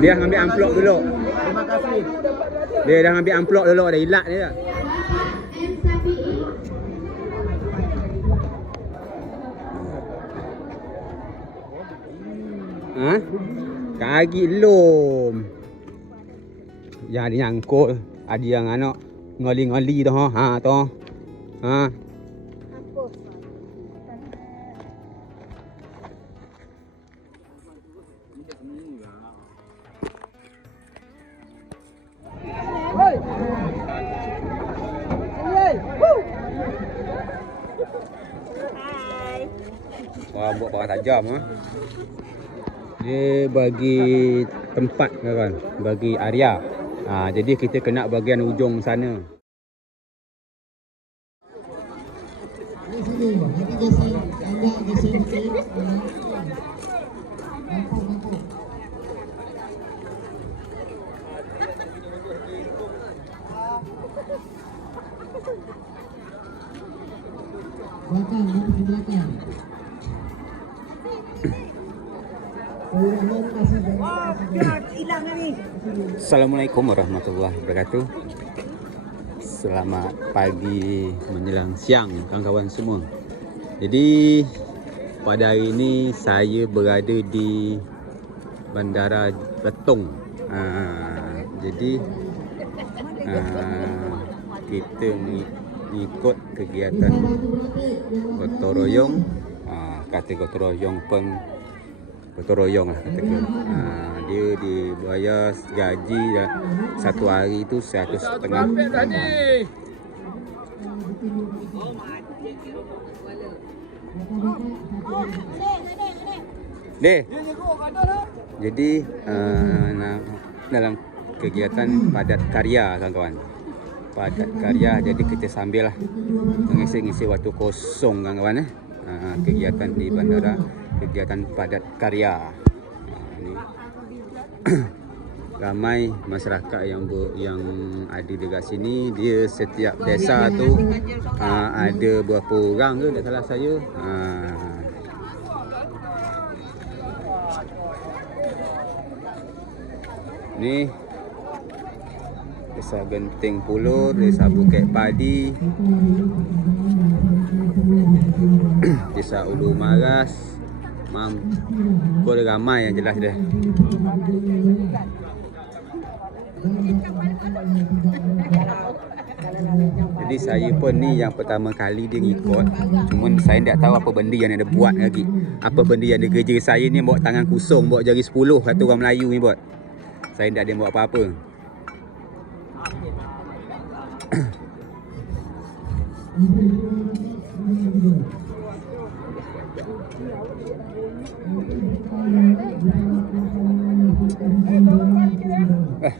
Dia ambil amplop dulu. Terima kasih. Dia dah ambil amplop dulu, dah hilat dia. Ha? Kaki lom. Yang diangkut, ada yang anak ngoli-ngoli tu ha tu. Ha. Wah, buat barang tajam ha. Dia bagi tempat kan, bagi area. Jadi kita kena bahagian ujung sana. Assalamualaikum warahmatullahi wabarakatuh. Selamat pagi menjelang siang kawan-kawan semua. Jadi pada hari ini saya berada di Bandara Betong. Jadi kita mengikut kegiatan gotong royong. Kata gotong royong pun gotong royong lah katakan. Dia dibayar gaji dah satu hari tu 150. Deh. Jadi dalam kegiatan padat karya kawan-kawan. Padat karya, jadi kita sambil lah mengisi waktu kosong kawan-kawan kegiatan di bandara, kegiatan padat karya. Ini ramai masyarakat yang ada dekat sini. Dia setiap desa tu ada berapa orang ke tak salah saya. Ni Desa Genting Pulur, Desa Bukit Padi, Desa Ulu Maras, Kau ramai yang jelas dia. Jadi saya pun ni yang pertama kali dia ngikut. Cuma saya tak tahu apa benda yang dia buat lagi. Apa benda yang dia kerja saya ni bawa tangan kosong, bawa jari 10 kata orang Melayu ni buat. Saya tak ada buat apa-apa.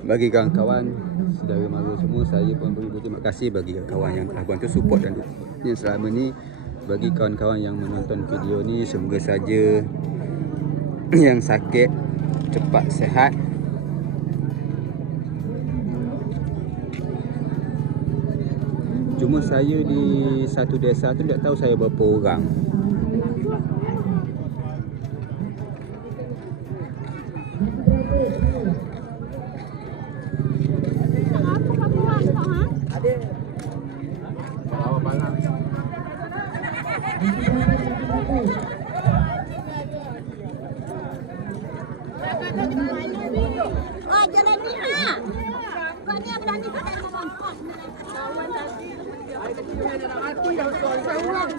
Bagi kawan-kawan saudara mara semua, saya pun beri terima kasih bagi kawan yang telah bantu support dan yang selama ni. Bagi kawan-kawan yang menonton video ni, semoga saja yang sakit cepat sihat. Cuma saya di satu desa tu tak tahu saya berapa orang. Jalan ni ha. Kau ni berani pakai nampak. Kawan tadi. Aku dah seorang.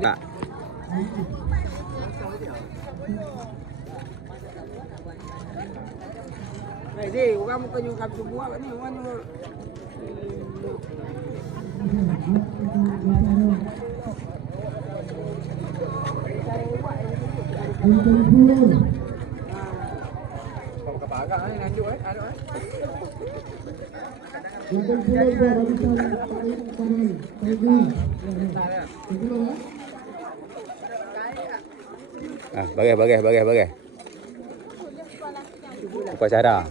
Tak. Ni orang bukan nyungkap semua ni orang tu. Kau kebagang ni lanjut ada Bagai. Upacara.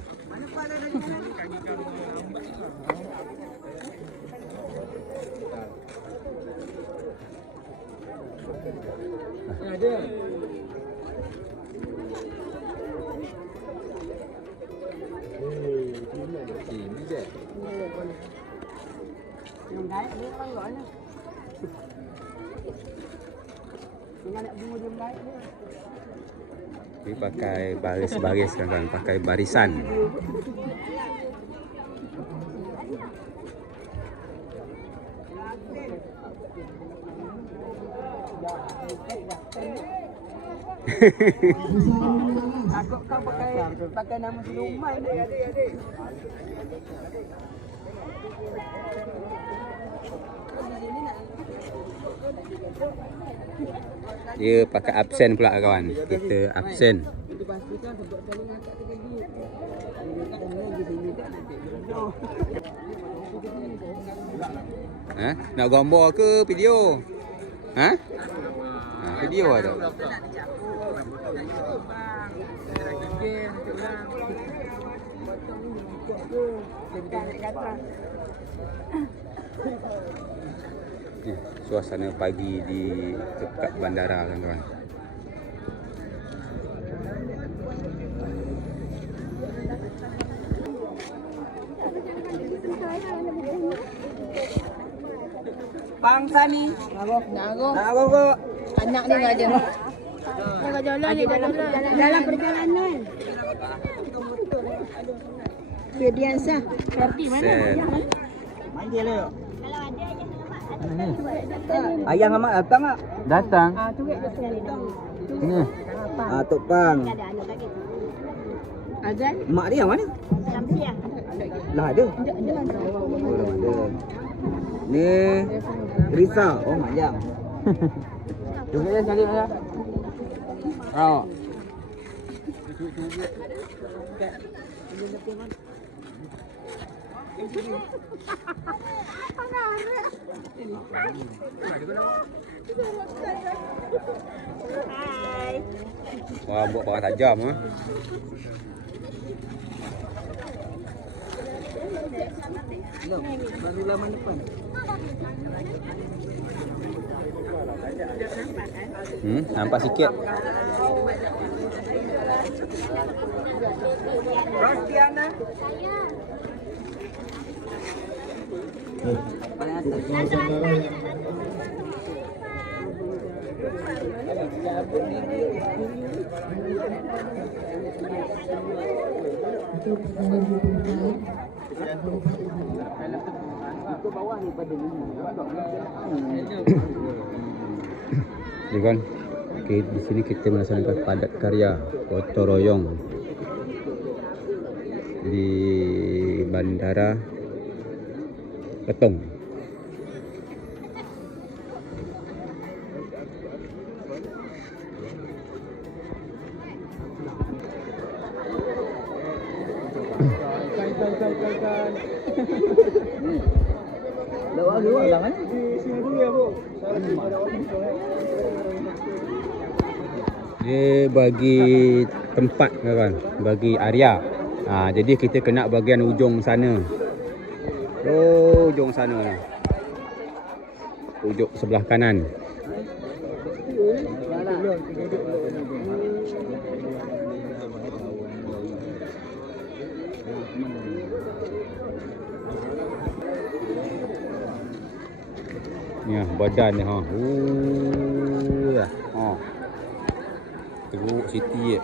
Ini pakai baris-baris kan, pakai barisan. Takut kau pakai nama siluman. Dia pakai absen pula kawan. Kita absen. Itu pastikan sebab kali ngakak tu lagi. Ha? Nak gambar ke video? Ha? Video ada. Ni, suasana pagi di dekat bandara kawan-kawan. Bangsa ni. Nago ko. Anak dia enggak ada. Enggak jalan ni dalam perjalanan. Biasa. Parti mana? Manggil le. Kalau ada je Ayang amak datang tak? Datang. tu sekali dah. Ni. Tok Pang. Ada anak lagi. Azan Mak dia mana? Samsiah. Lah ada. Oh, dah ada. Ni Risa. Oh, Mak Yang. Jom saya sekali lah. Oh. Hai. Wah, buat barang tajam ah. Baru laman depan. Nampak sikit. Rostiana. Jadi kan, di sini kita melaksanakan padat karya gotong royong di Bandara Petong. Lawan kan? Dia bagi tempat kan, bagi area. Jadi kita kena bahagian ujung sana. Oh, ujung sana lah. Ujung sebelah kanan. Ni badan ni ha. Ya. Ha. Teruk city je.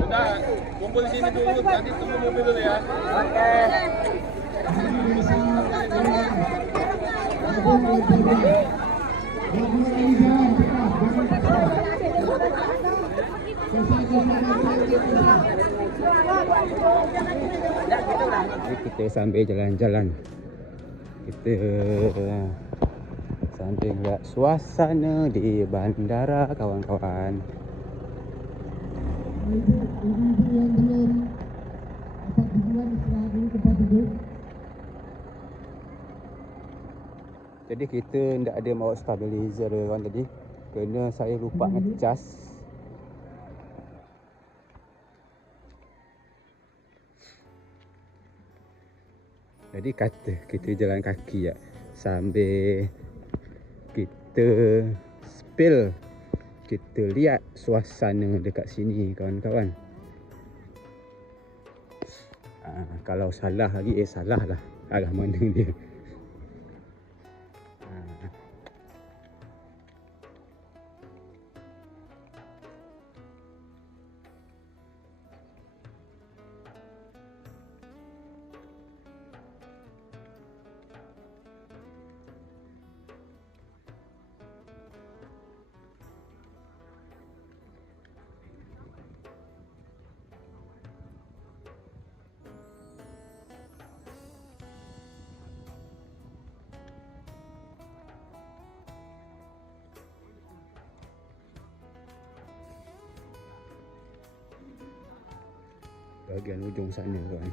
Sudah, kumpul di sini dulu, nanti tunggu mobil dulu ya. Jadi kita sambil jalan-jalan, kita sambil lihat suasana di bandara kawan-kawan. ibu-ibu yang belum dapat tujuan istirahat dulu tempat duduk. Jadi kita tidak ada bawa stabilizer kan tadi, kerana saya lupa ngecas. Jadi kata kita jalan kaki ya, sambil kita spill, kita lihat suasana dekat sini kawan-kawan. Kalau salah lagi, salah lah. Arah mana dia. Bahagian ujung sana kawan.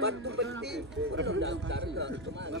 Batu penting. Orang daftar ke mana?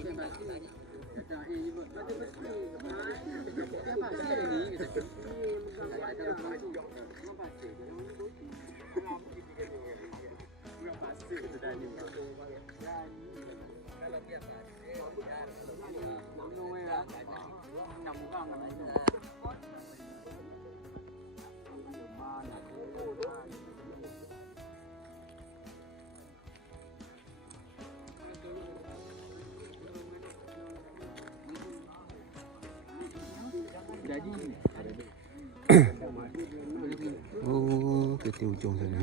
Oh, kita ujung sana.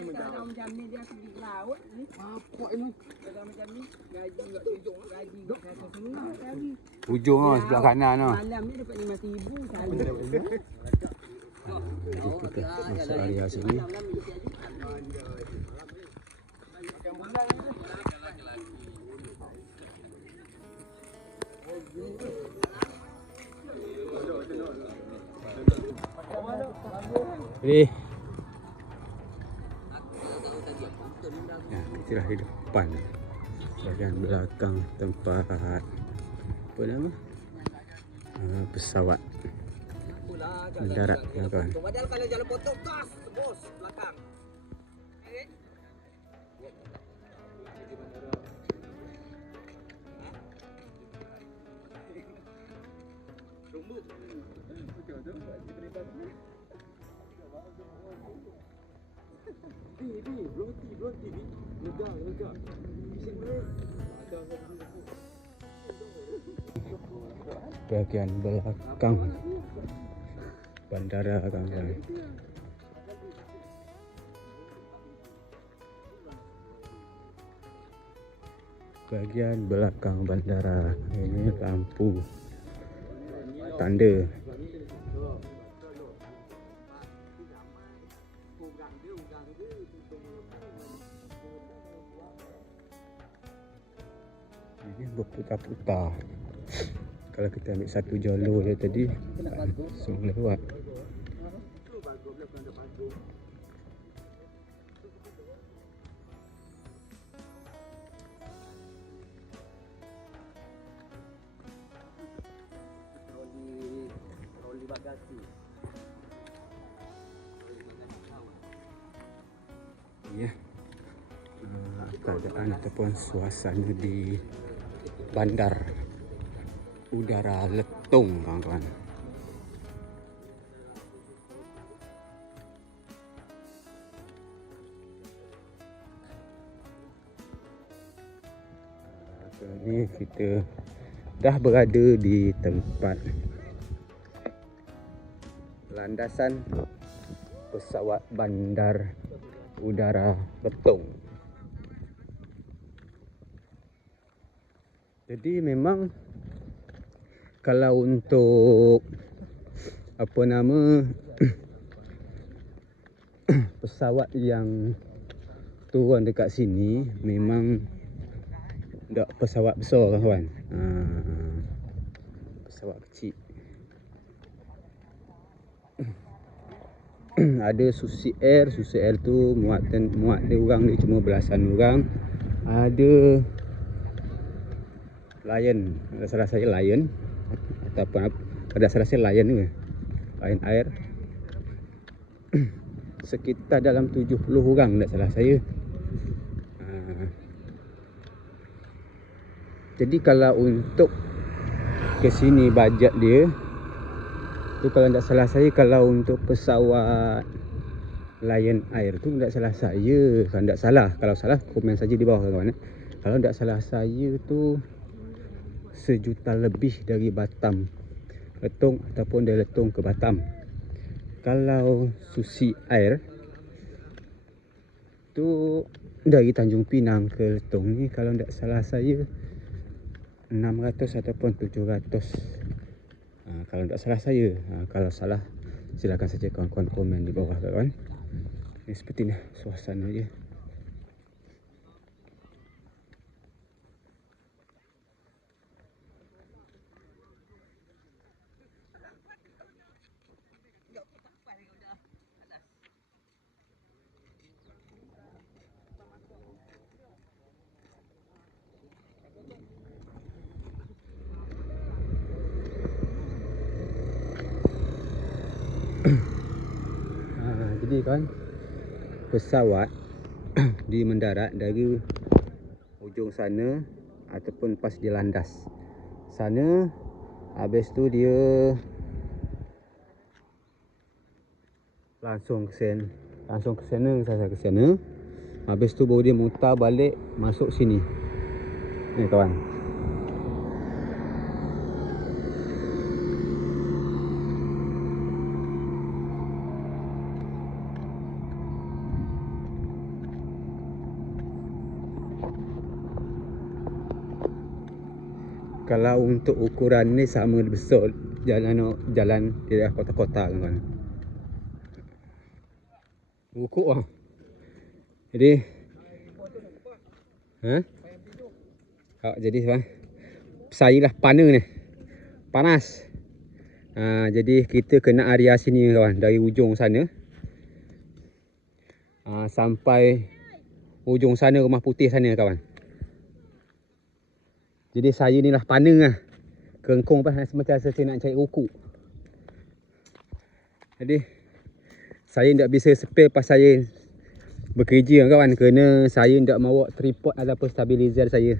Kalau macam ni dia pergi ke laut ni. Apa ini? Kalau macam ni gaji enggak tunjuk gaji enggak satu setengah kali. Ujung lah sebelah kanan lah. Malam ni dapat 5,000 kali. Jadi kita masuk area sini. Ya, kita dah di depan bahagian belakang tempat apa nama? Pesawat mendarat ya kawan. Padahal kalau jalan potong gas, bos belakang. Bahagian belakang bandara kawan-kawan. Bahagian belakang bandara ini lampu tanda. Ini berputar-putar. Kalau kita ambil satu jalur je tadi, langsung lewat. Roli bagasi. Ya, keadaan ataupun suasana di bandar udara Letong kawan-kawan. Ini kita dah berada di tempat landasan pesawat bandar udara Betong. Jadi memang kalau untuk apa nama pesawat yang turun dekat sini memang tak pesawat besar kawan. Pesawat kecil. Ada Susi Air tu muat dia orang dia cuma belasan orang. Ada Lion, ada salah saya Lion ataupun ada salah saya Lion ke? Lion Air. Sekitar dalam 70 orang tak salah saya. Jadi kalau untuk ke sini bajet dia tu kalau tak salah saya, kalau untuk pesawat Lion Air tu tak salah saya, kalau tak salah, kalau salah komen saja di bawah kawan. Kalau tak salah saya tu 1 juta lebih dari Batam Letong ataupun dari Letong ke Batam. Kalau Susi Air tu dari Tanjung Pinang ke Letong ni kalau tak salah saya 600 ataupun 700. Kalau tak salah saya. Kalau salah silakan saja kawan-kawan komen di bawah kawan. Ini seperti ni suasana dia. Jadi kan pesawat di mendarat dari ujung sana ataupun pas dia landas sana, habis tu dia langsung ke sana, habis tu baru dia mutar balik masuk sini ni kawan. Kalau untuk ukuran ni sama besar jalan di daerah kota-kota kan. Ukur ah. Jadi jadi saya lah panas ni. Panas. Jadi kita kena area sini kawan, dari ujung sana sampai ujung sana Rumah Putih sana kawan. Jadi saya ni lah panas lah. Kengkong pas macam saya nak cari ruku. Jadi saya tak bisa spare pas saya bekerja kawan. Kerana saya tak bawa tripod ataupun stabilizer saya.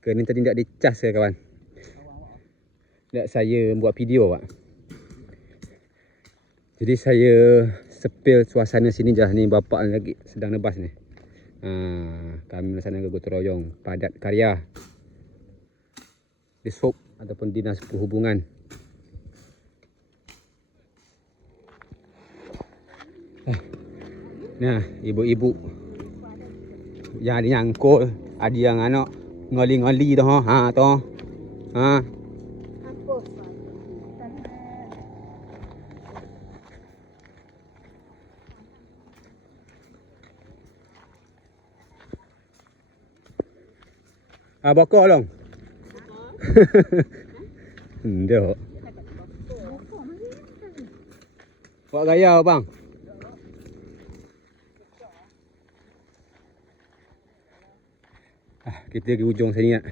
Kerana tadi tak dicas kawan. Tak saya buat video pak. Jadi saya spare suasana sini je. Ni bapak lagi sedang nebas ni. Kami melaksanakan gotong royong padat karya Dishub ataupun Dinas Perhubungan. Nah, ibu-ibu yang ada nyangkut, ada yang anak ngoli-ngoli tu tu. Bakar long. Ndak. Buat gaya bang. Kita pergi ujung sini nak.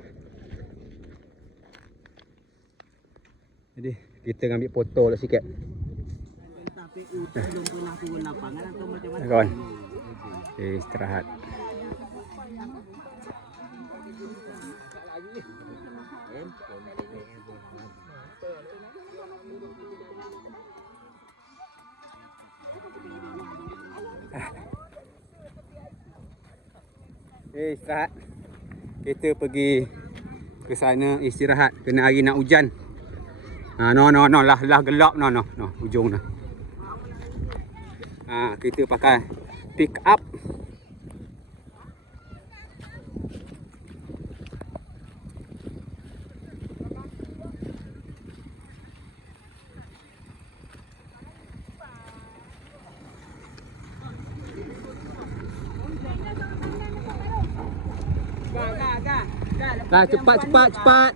Jadi kita ambil foto lah sikit. Kawan. Istirahat. Istirahat. Kita pergi ke sana istirahat. Kena hari nak hujan. lah gelap no ujung nah. Kita pakai pick up. Lah cepat. Cepat.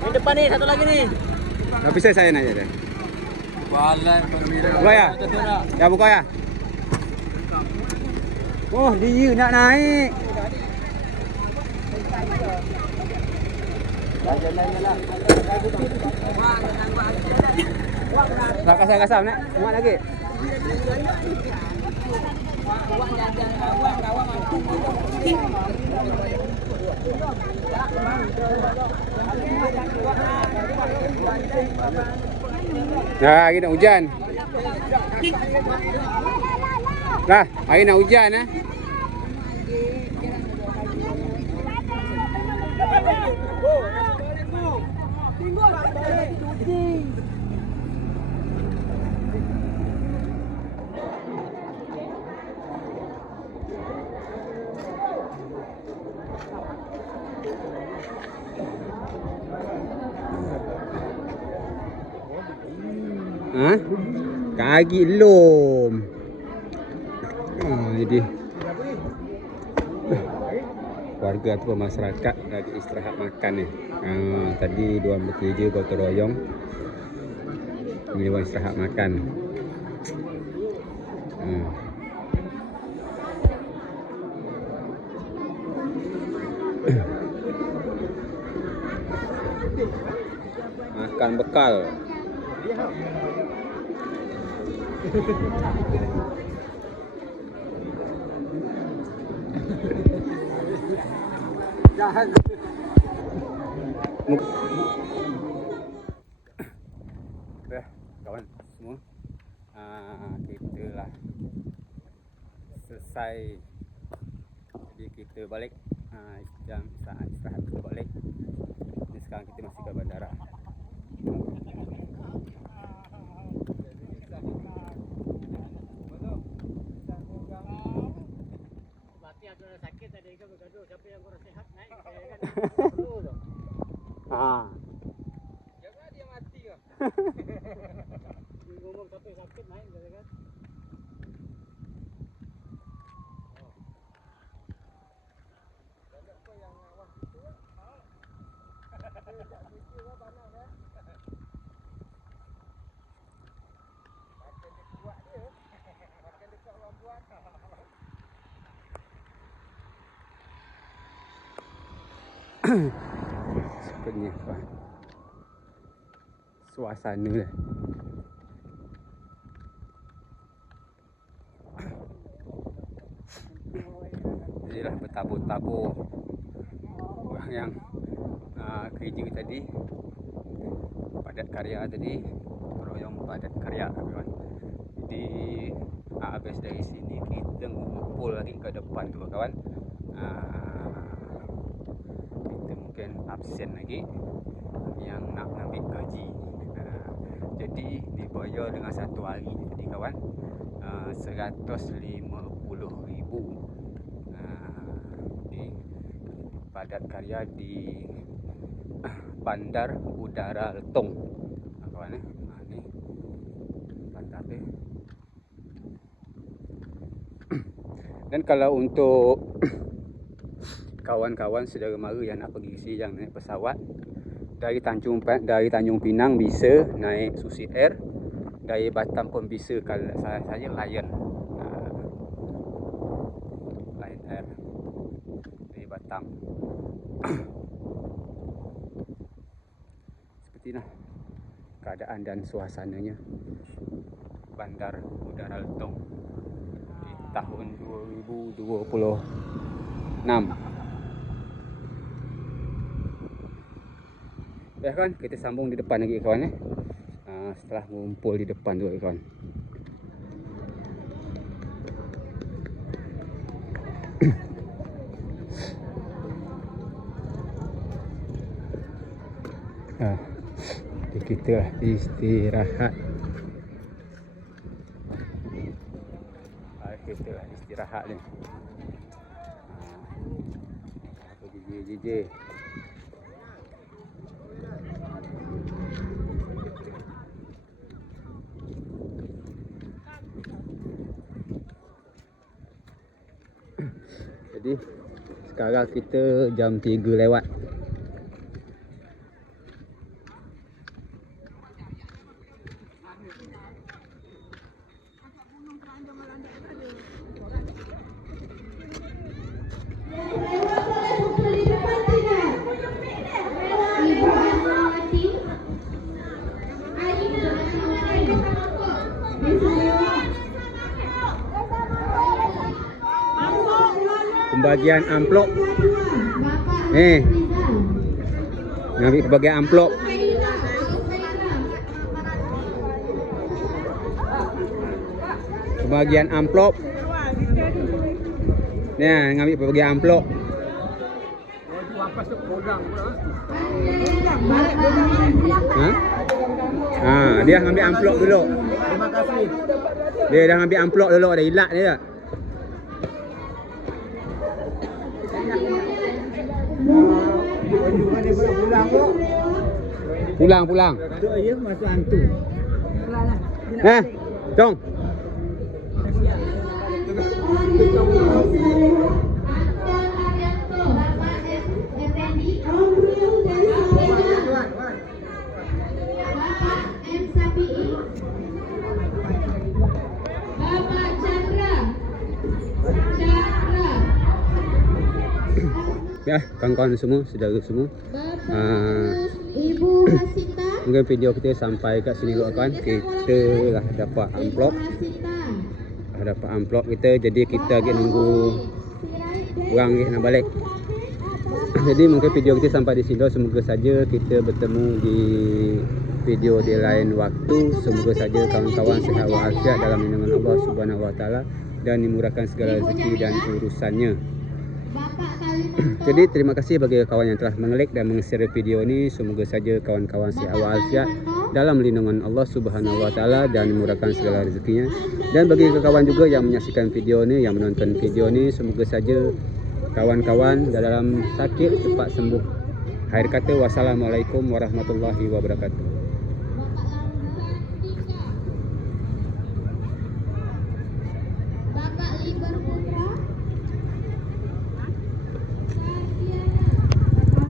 Yang depan ni, satu lagi ni. Tapi saya naik je. Buka ya? Ya buka ya. Oh dia nak naik. Nak kasar-kasar nak? Muat lagi. Nah, hari nak hujan. Lah, hari nak hujan eh. Kaki lom. Jadi warga atau masyarakat lagi istirahat makan ni. Tadi diorang bekerja gotong royong. Ini diorang istirahat makan. Makan bekal. Dah kawan semua, kita lah selesai. Jadi kita balik, jam saat istirahat kita balik. Jadi sekarang kita masih ke bandara. Jangan dia mati ke? Ngomong sampai sakit main kan. Sepertinya suasana lah. Jadilah bertabur-tabur orang yang kerja tadi, padat karya tadi, royong padat karya kawan. Jadi habis dari sini kita ngumpul lagi ke depan tu kawan. Kita mungkin absen lagi yang nak ambil gaji. Jadi dibayar dengan satu hari tadi kawan, 150,000 di padat karya di Bandar Udara Letong kawan. Ni bandar dia. Dan kalau untuk kawan-kawan saudara mara yang nak pergi Siang naik pesawat dari Tanjung Pinang bisa naik Susi Air, dari Batam pun bisa. Kalau saya Lion Air dari Batam. Seperti inilah keadaan dan suasananya Bandar Udara Letong di tahun 2026. Ya kawan, kita sambung di depan lagi kawan ya. Setelah mengumpul di depan tu kawan. Kita istirahat. Kita istirahat ni. Apa gigi. Jadi sekarang kita jam 3 lewat. Pembagian amplop. Ngambil pembagian amplop. Pembagian amplop. Nah, ngambil pembagian amplop. Dia ngambil amplop dulu. Terima kasih. Dia dah ambil amplop dulu, ada ilat dia. Pulang. Tu aja masuk hantu. Jom. Ya, kawan-kawan semua, saudara semua. Ibu Hasita. Mungkin video kita sampai kat sini dulu kawan. Kita dah dapat amplop. Kita, jadi kita lagi nunggu orang ni nak balik. Jadi mungkin video kita sampai di sini. Semoga saja kita bertemu di video di lain waktu. Semoga saja kawan-kawan sihat walafiat dalam lindungan Allah Subhanahu Wa Taala dan dimurahkan segala rezeki dan urusannya. Jadi terima kasih bagi kawan yang telah menglik dan meng-share video ini. Semoga saja kawan-kawan sihat walafiat dalam lindungan Allah Subhanahu Wa Taala dan dimurahkan segala rezekinya. Dan bagi kawan juga yang menyaksikan video ini, yang menonton video ini, semoga saja kawan-kawan dalam sakit cepat sembuh. Akhir kata, wassalamualaikum warahmatullahi wabarakatuh.